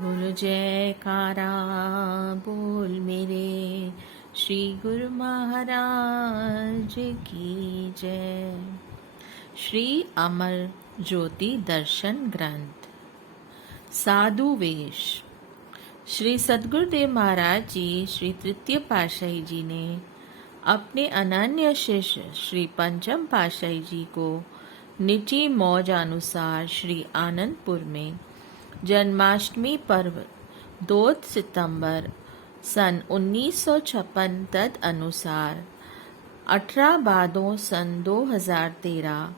बोल जयकारा बोल मेरे श्री गुरु महाराज की जय। श्री अमर ज्योति दर्शन ग्रंथ साधु वेश। श्री सद्गुरुदेव महाराज जी श्री तृतीय पातशाही जी ने अपने अनन्य शिष्य श्री पंचम पातशाही जी को निजी मौज अनुसार श्री आनंदपुर में जन्माष्टमी पर्व 2 सितंबर सन 1956 तद अनुसार 18 भादो सन 2013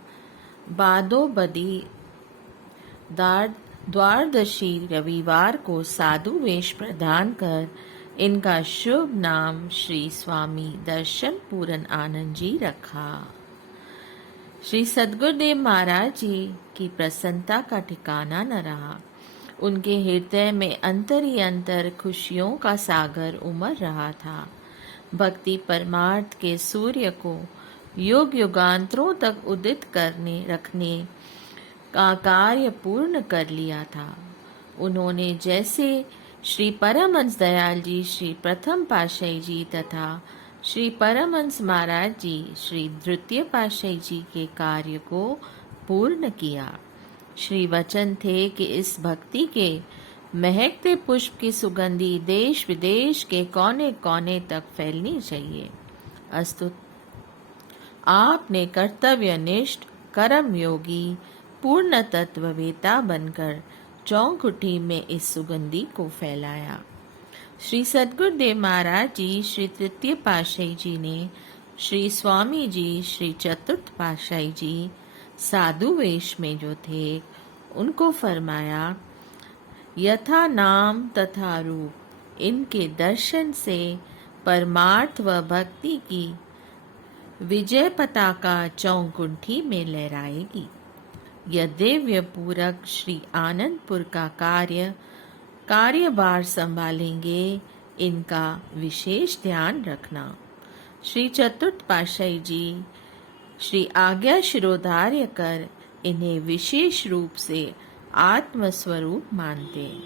बादो बदी द्वादशी रविवार को साधु वेश प्रदान कर इनका शुभ नाम श्री स्वामी दर्शन पूरन आनंद जी रखा। श्री सद्गुरुदेव महाराज जी की प्रसन्नता का ठिकाना न रहा। उनके हृदय में अंतर ही अंतर खुशियों का सागर उमड़ रहा था। भक्ति परमार्थ के सूर्य को युग युगांतरों तक उदित करने रखने का कार्य पूर्ण कर लिया था। उन्होंने जैसे श्री परमहंस दयाल जी श्री प्रथम पातशाही जी तथा श्री परमहंस महाराज जी श्री द्वितीय पातशाही जी के कार्य को पूर्ण किया। श्री वचन थे कि इस भक्ति के महकते पुष्प की सुगंधी देश विदेश के कोने कोने तक फैलनी चाहिए। अस्तु आपने कर्तव्यनिष्ठ कर्म योगी पूर्ण तत्ववेता बनकर चौखुटी में इस सुगंधी को फैलाया। श्री सद्गुरुदेव महाराज जी श्री तृतीय पातशाही जी ने श्री स्वामी जी श्री चतुर्थ पातशाही जी साधु वेश में जो थे उनको फरमाया, यथा नाम तथा रूप इनके दर्शन से परमार्थ व भक्ति की विजय पताका चौकुंठी में लहराएगी। यह दिव्य पूरक श्री आनंदपुर का कार्यभार संभालेंगे, इनका विशेष ध्यान रखना। श्री चतुर्थ पातशाही जी श्री आज्ञा शिरोधार्य कर इन्हें विशेष रूप से आत्मस्वरूप मानते।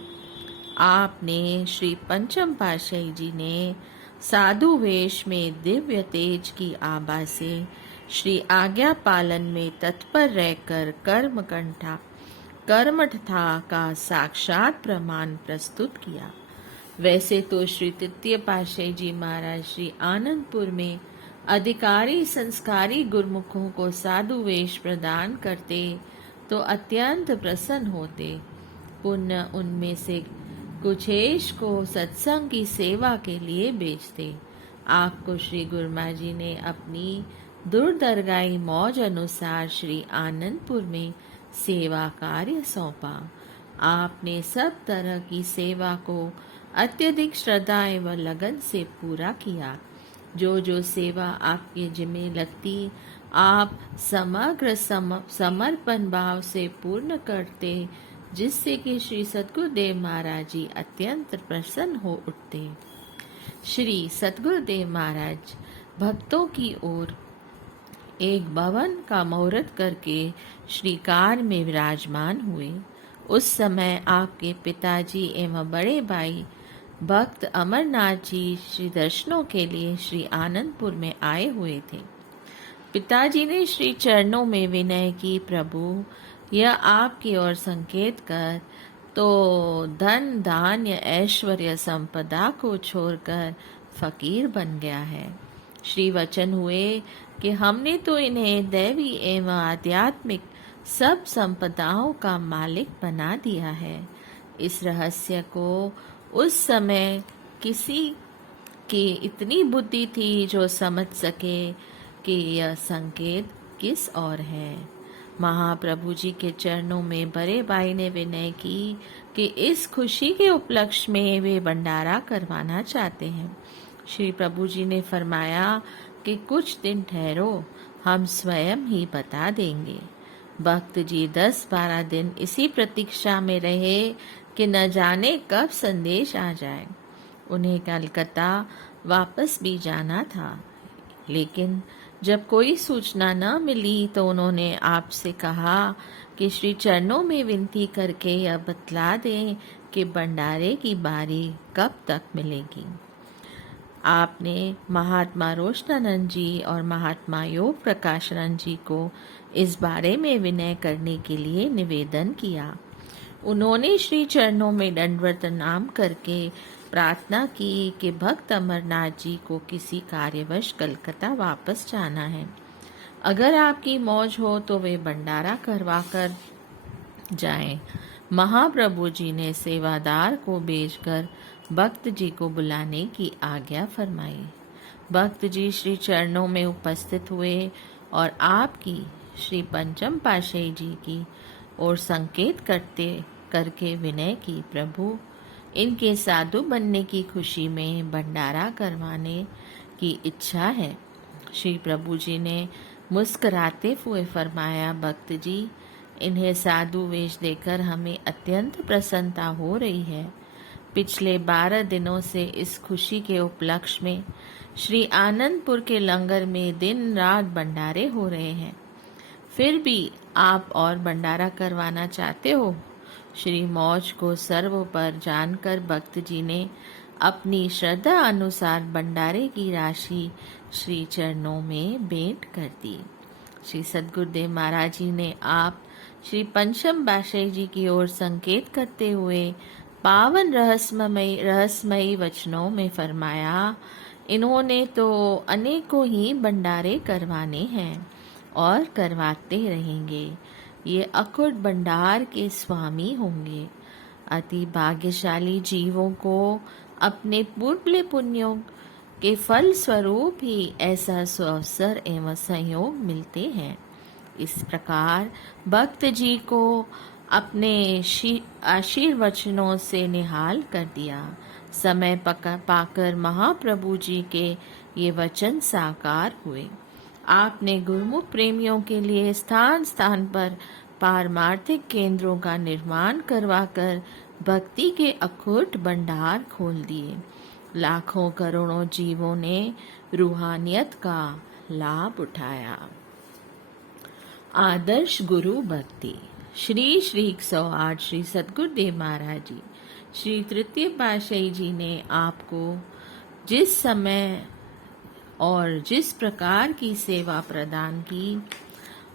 आपने श्री पंचम पातशाही जी ने साधु वेश में दिव्य तेज की आभा से श्री आज्ञा पालन में तत्पर रहकर कर्मठता का साक्षात प्रमाण प्रस्तुत किया। वैसे तो श्री तृतीय पातशाही जी महाराज श्री आनंदपुर में अधिकारी संस्कारी गुरुमुखों को साधु वेश प्रदान करते तो अत्यंत प्रसन्न होते। पुण्य उनमें से कुछेश को सत्संग की सेवा के लिए भेजते। आपको श्री गुरुमा जी ने अपनी दूरदर्गाई मौज अनुसार श्री आनंदपुर में सेवा कार्य सौंपा। आपने सब तरह की सेवा को अत्यधिक श्रद्धा एवं लगन से पूरा किया। जो जो सेवा आपके जिम्मे लगती आप समग्र समर्पण भाव से पूर्ण करते, जिससे कि श्री सद्गुरुदेव महाराज जी अत्यंत प्रसन्न हो उठते। श्री सद्गुरुदेव महाराज भक्तों की ओर एक भवन का मुहूर्त करके श्रीकार में विराजमान हुए। उस समय आपके पिताजी एवं बड़े भाई भक्त अमरनाथ जी श्री दर्शनों के लिए श्री आनंदपुर में आए हुए थे। पिताजी ने श्री चरणों में विनय की, प्रभु यह आपकी ओर संकेत कर तो धन धान्य ऐश्वर्य संपदा को छोड़कर फकीर बन गया है। श्री वचन हुए कि हमने तो इन्हें दैवी एवं आध्यात्मिक सब संपदाओं का मालिक बना दिया है। इस रहस्य को उस समय किसी की इतनी बुद्धि थी जो समझ सके कि यह संकेत किस ओर है। महाप्रभु जी के चरणों में बड़े भाई ने विनय की कि इस खुशी के उपलक्ष्य में वे भंडारा करवाना चाहते हैं। श्री प्रभु जी ने फरमाया कि कुछ दिन ठहरो, हम स्वयं ही बता देंगे। भक्त जी 10-12 दिन इसी प्रतीक्षा में रहे कि न जाने कब संदेश आ जाए। उन्हें कलकत्ता वापस भी जाना था, लेकिन जब कोई सूचना न मिली तो उन्होंने आपसे कहा कि श्री चरणों में विनती करके यह बतला दें कि भंडारे की बारी कब तक मिलेगी। आपने महात्मा रोशनानंद जी और महात्मा योग प्रकाशानंद जी को इस बारे में विनय करने के लिए निवेदन किया। उन्होंने श्री चरणों में दंडवत प्रणाम करके प्रार्थना की कि भक्त अमरनाथ जी को किसी कार्यवश कलकत्ता वापस जाना है। अगर आपकी मौज हो तो वे भंडारा करवा कर जाएं। महाप्रभु जी ने सेवादार को भेजकर भक्त जी को बुलाने की आज्ञा फरमाई। भक्त जी श्री चरणों में उपस्थित हुए और आपकी श्री पंचम पातशाही जी की ओर संकेत करके विनय की, प्रभु इनके साधु बनने की खुशी में भंडारा करवाने की इच्छा है। श्री प्रभु जी ने मुस्कुराते हुए फरमाया, भक्त जी इन्हें साधु वेश देकर हमें अत्यंत प्रसन्नता हो रही है। पिछले 12 दिनों से इस खुशी के उपलक्ष्य में श्री आनंदपुर के लंगर में दिन रात भंडारे हो रहे हैं, फिर भी आप और भंडारा करवाना चाहते हो। श्री मौज को सर्वोपर जानकर भक्त जी ने अपनी श्रद्धा अनुसार भंडारे की राशि श्री चरणों में भेंट कर दी। श्री सद्गुरुदेव महाराज जी ने आप श्री पंचम पातशाही जी की ओर संकेत करते हुए पावन रहस्यमयी वचनों में फरमाया, इन्होंने तो अनेकों ही भंडारे करवाने हैं और करवाते रहेंगे। ये अकुट भंडार के स्वामी होंगे। अति भाग्यशाली जीवों को अपने पूर्व पुण्यों के फल स्वरूप ही ऐसा अवसर एवं संयोग मिलते हैं। इस प्रकार भक्त जी को अपने आशीर्वचनों से निहाल कर दिया। समय पाकर महाप्रभु जी के ये वचन साकार हुए। आपने गुरुमुख प्रेमियों के लिए स्थान स्थान पर पारमार्थिक केंद्रों का निर्माण करवाकर भक्ति के अखुट भंडार खोल दिए। लाखों करोड़ों जीवों ने रूहानियत का लाभ उठाया। आदर्श गुरु भक्ति। श्री 108 श्री सद्गुरुदेव महाराज जी श्री तृतीय पातशाही जी ने आपको जिस समय और जिस प्रकार की सेवा प्रदान की,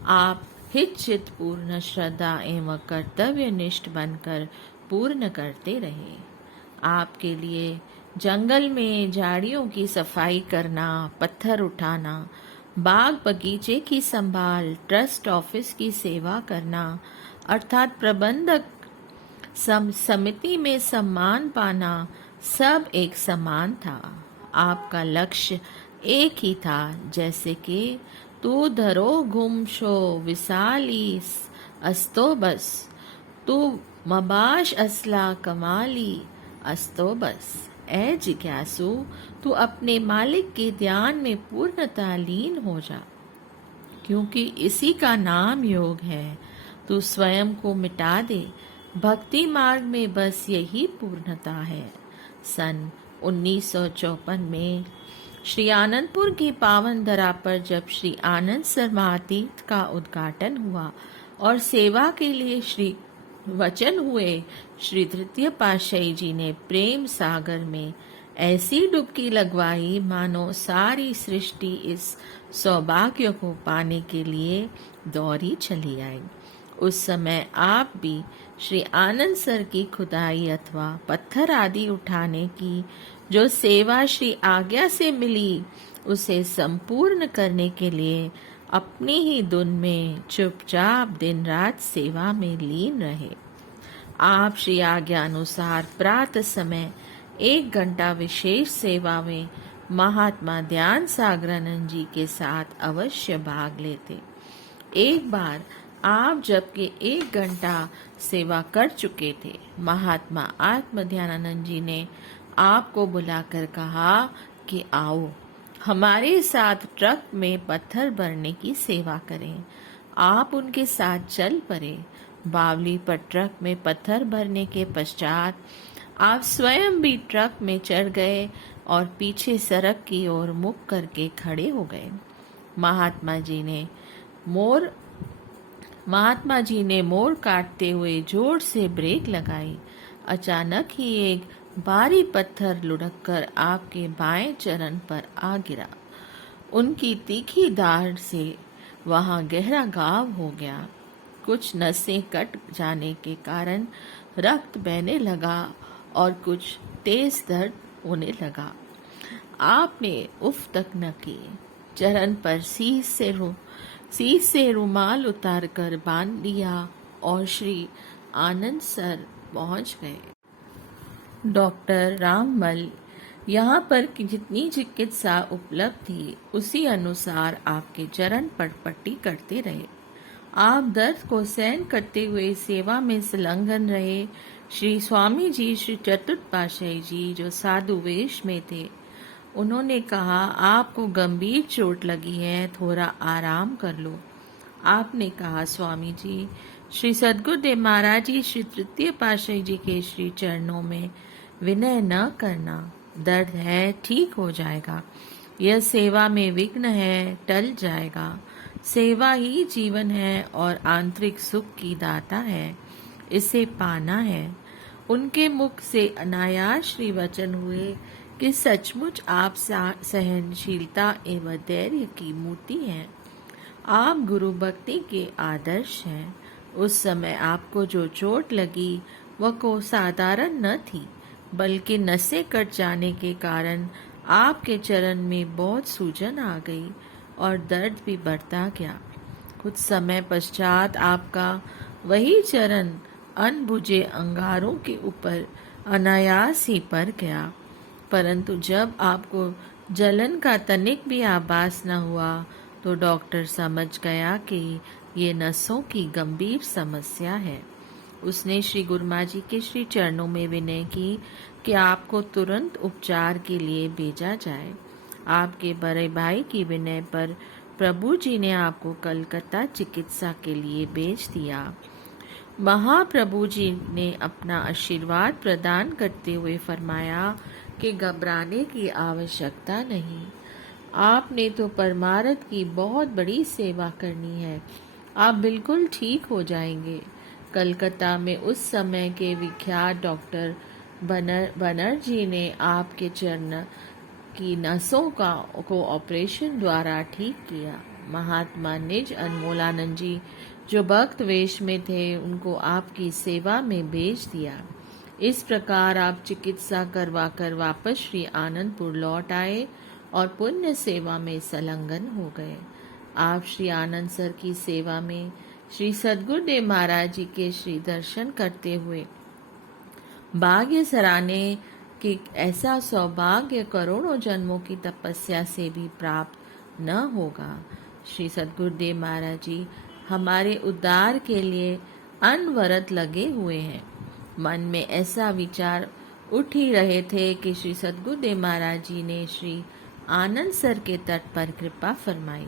आप हित चित पूर्ण श्रद्धा एवं कर्तव्यनिष्ठ बनकर पूर्ण करते रहे। आपके लिए जंगल में झाड़ियों की सफाई करना, पत्थर उठाना, बाग बगीचे की संभाल, ट्रस्ट ऑफिस की सेवा करना अर्थात प्रबंधक समिति में सम्मान पाना सब एक समान था। आपका लक्ष्य एक ही था, जैसे कि तू धरो गुमशो विशाली अस्तो बस, तू मबाश असला कमाली अस्तो बस। ऐ जिज्ञासु, तू अपने मालिक के ध्यान में पूर्णतः लीन हो जा, क्योंकि इसी का नाम योग है। तू स्वयं को मिटा दे, भक्ति मार्ग में बस यही पूर्णता है। सन 1954 में श्री आनंदपुर की पावन धरा पर जब श्री आनंद सर्मातीत का उद्घाटन हुआ और सेवा के लिए श्री वचन हुए, श्री तृतीय पातशाही जी ने प्रेम सागर में ऐसी डुबकी लगवाई मानो सारी सृष्टि इस सौभाग्य को पाने के लिए दौड़ी चली आई। उस समय आप भी श्री आनंद सर की खुदाई अथवा पत्थर आदि उठाने की जो सेवा श्री आज्ञा से मिली, उसे संपूर्ण करने के लिए अपनी ही धुन में चुपचाप दिन रात सेवा में लीन रहे। आप श्री आज्ञा अनुसार प्रातः समय 1 घंटा विशेष सेवा में महात्मा ध्यान सागरानंद जी के साथ अवश्य भाग लेते। एक बार आप जबकि 1 घंटा सेवा कर चुके थे, महात्मा आत्म ध्यानानंद जी ने आपको बुलाकर कहा कि आओ हमारे साथ ट्रक में पत्थर भरने की सेवा करें। आप उनके साथ चल पड़े। बावली पर ट्रक में पत्थर भरने के पश्चात आप स्वयं भी ट्रक में चढ़ गए और पीछे सड़क की ओर मुख करके खड़े हो गए। महात्मा जी ने मोड़ काटते हुए जोर से ब्रेक लगाई। अचानक ही एक भारी पत्थर लुढ़ककर आपके बाएं चरण पर आ गिरा। उनकी तीखी दाढ़ से वहां गहरा घाव हो गया। कुछ नसें कट जाने के कारण रक्त बहने लगा और कुछ तेज दर्द होने लगा। आपने उफ तक न की। चरण पर सीस से रुमाल उतारकर बांध दिया और श्री आनंद सर पहुंच गए। डॉक्टर राममल यहाँ पर जितनी चिकित्सा उपलब्ध थी उसी अनुसार आपके चरण पर पट्टी करते रहे। आप दर्द को सहन करते हुए सेवा में संलग्न रहे। श्री स्वामी जी, श्री चतुर्थ पातशाही जी जो साधु वेश में थे, उन्होंने कहा आपको गंभीर चोट लगी है, थोड़ा आराम कर लो। आपने कहा स्वामी जी, श्री सद्गुरुदेव महाराज जी श्री तृतीय पातशाही जी के श्री चरणों में विनय न करना। दर्द है, ठीक हो जाएगा। यह सेवा में विघ्न है, टल जाएगा। सेवा ही जीवन है और आंतरिक सुख की दाता है, इसे पाना है। उनके मुख से अनायास श्री वचन हुए कि सचमुच आप सहनशीलता एवं धैर्य की मूर्ति हैं। आप गुरु भक्ति के आदर्श हैं। उस समय आपको जो चोट लगी वह को साधारण न थी, बल्कि नसें कट जाने के कारण आपके चरण में बहुत सूजन आ गई और दर्द भी बढ़ता गया। कुछ समय पश्चात आपका वही चरण अनबुझे अंगारों के ऊपर अनायास ही पड़ गया, परंतु जब आपको जलन का तनिक भी आभास न हुआ तो डॉक्टर समझ गया कि ये नसों की गंभीर समस्या है। उसने श्री गुरुमा जी के श्री चरणों में विनय की कि आपको तुरंत उपचार के लिए भेजा जाए। आपके बड़े भाई की विनय पर प्रभु जी ने आपको कलकत्ता चिकित्सा के लिए भेज दिया। महाप्रभु जी ने अपना आशीर्वाद प्रदान करते हुए फरमाया कि घबराने की आवश्यकता नहीं। आपने तो परमार्थ की बहुत बड़ी सेवा करनी है, आप बिल्कुल ठीक हो जाएंगे। कलकत्ता में उस समय के विख्यात डॉक्टर बनर्जी ने आपके चरण की नसों को ऑपरेशन द्वारा ठीक किया। महात्मा निज अनमोलानंद जी जो भक्त वेश में थे, उनको आपकी सेवा में भेज दिया। इस प्रकार आप चिकित्सा करवा कर वापस श्री आनंदपुर लौट आए और पुण्य सेवा में संलग्न हो गए। आप श्री आनंद सर की सेवा में श्री सद्गुरुदेव महाराज जी के श्री दर्शन करते हुए भाग्य सराहने कि ऐसा सौभाग्य करोड़ों जन्मों की तपस्या से भी प्राप्त न होगा। श्री सद्गुरुदेव महाराज जी हमारे उद्धार के लिए अनवरत लगे हुए हैं। मन में ऐसा विचार उठ ही रहे थे कि श्री सद्गुरुदेव महाराज जी ने श्री आनंद सर के तट पर कृपा फरमाई।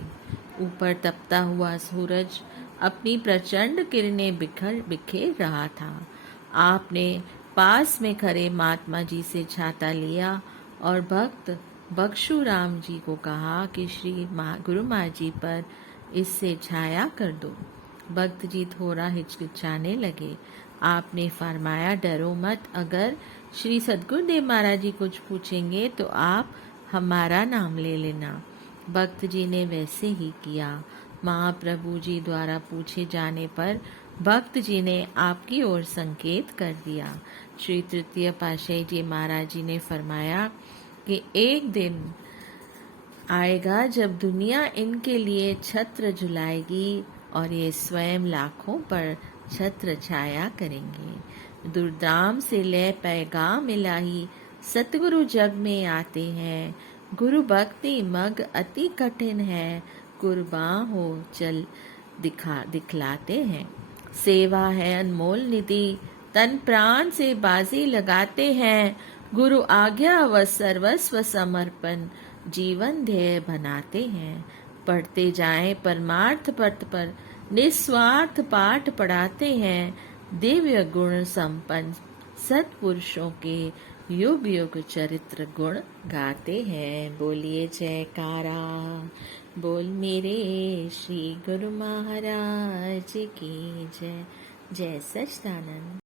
ऊपर तपता हुआ सूरज अपनी प्रचंड किरणें बिखेर रहा था। आपने पास में खड़े महात्मा जी से छाता लिया और भक्त बख्शू राम जी को कहा कि श्री गुरु महाराज जी पर इससे छाया कर दो। भक्त जी थोड़ा हिचकिचाने लगे। आपने फरमाया, डरो मत, अगर श्री सद्गुरुदेव महाराज जी कुछ पूछेंगे तो आप हमारा नाम ले लेना। भक्त जी ने वैसे ही किया। महाप्रभु जी द्वारा पूछे जाने पर भक्त जी ने आपकी ओर संकेत कर दिया। श्री तृतीय पातशाही जी महाराज जी ने फरमाया कि एक दिन आएगा जब दुनिया इनके लिए छत्र झुलाएगी और ये स्वयं लाखों पर छत्र छाया करेंगे। दुर्दाम से ले पैगाम इलाही सतगुरु जग में आते हैं। गुरु भक्ति मग अति कठिन है, कुर्बान हो चल दिखलाते हैं। सेवा है अनमोल निधि, तन प्राण से बाजी लगाते हैं। गुरु आज्ञा व सर्वस्व समर्पण जीवन ध्येय बनाते हैं। पढ़ते जाएं परमार्थ पथ पर निस्वार्थ पाठ पढ़ाते हैं। दिव्य गुण संपन्न सत्पुरुषों के युग युग चरित्र गुण गाते हैं। बोलिए जयकारा, बोल मेरे श्री गुरु महाराज की जय। जय सच्चिदानंद।